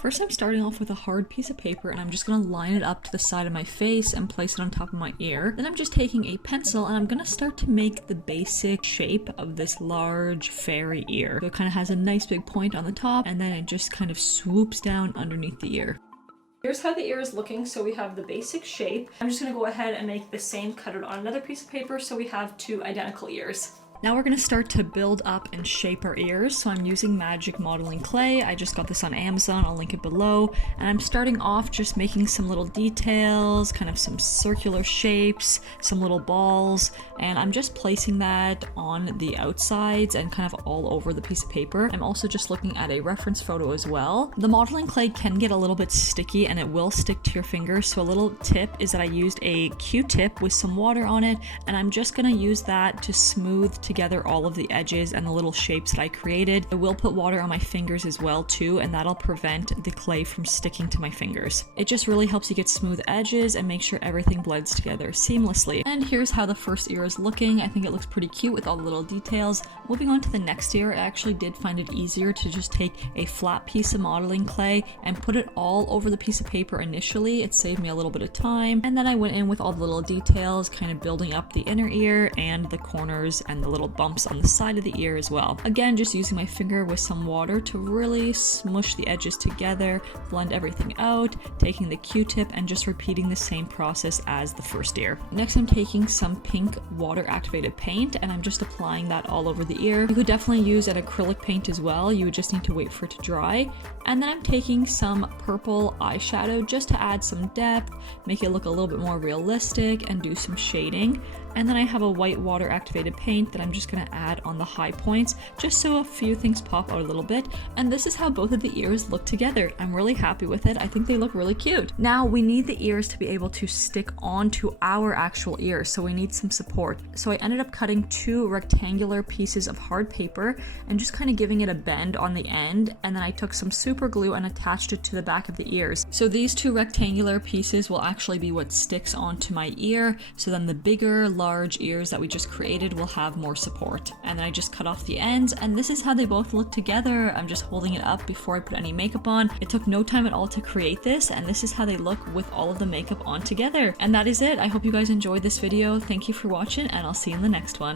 First, I'm starting off with a hard piece of paper and I'm just gonna line it up to the side of my face and place it on top of my ear. Then I'm just taking a pencil and I'm gonna start to make the basic shape of this large fairy ear. So it kind of has a nice big point on the top and then it just kind of swoops down underneath the ear. Here's how the ear is looking. So we have the basic shape. I'm just gonna go ahead and make the same, cut it on another piece of paper so we have two identical ears. Now we're going to start to build up and shape our ears. So I'm using magic modeling clay. I just got this on Amazon, I'll link it below. And I'm starting off just making some little details, kind of some circular shapes, some little balls, and I'm just placing that on the outsides and kind of all over the piece of paper. I'm also just looking at a reference photo as well. The modeling clay can get a little bit sticky and it will stick to your fingers. So a little tip is that I used a Q-tip with some water on it, and I'm just going to use that to smooth together all of the edges and the little shapes that I created. I will put water on my fingers as well too, and that'll prevent the clay from sticking to my fingers. It just really helps you get smooth edges and make sure everything blends together seamlessly. And here's how the first ear is looking. I think it looks pretty cute with all the little details. Moving on to the next ear, I actually did find it easier to just take a flat piece of modeling clay and put it all over the piece of paper initially. It saved me a little bit of time, and then I went in with all the little details, kind of building up the inner ear and the corners and the little bumps on the side of the ear as well. Again, just using my finger with some water to really smush the edges together, blend everything out, taking the Q-tip and just repeating the same process as the first ear. Next, I'm taking some pink water activated paint and I'm just applying that all over the ear. You could definitely use an acrylic paint as well. You would just need to wait for it to dry. And then I'm taking some purple eyeshadow just to add some depth, make it look a little bit more realistic, and do some shading. And then I have a white water activated paint that I'm just going to add on the high points just so a few things pop out a little bit. And this is how both of the ears look together. I'm really happy with it. I think they look really cute. Now we need the ears to be able to stick onto our actual ears, so we need some support. So I ended up cutting two rectangular pieces of hard paper and just kind of giving it a bend on the end, and then I took some super glue and attached it to the back of the ears. So these two rectangular pieces will actually be what sticks onto my ear, so then the bigger large ears that we just created will have more support. And then I just cut off the ends, and this is how they both look together. I'm just holding it up before I put any makeup on. It took no time at all to create this, and this is how they look with all of the makeup on together. And that is it. I hope you guys enjoyed this video. Thank you for watching, and I'll see you in the next one.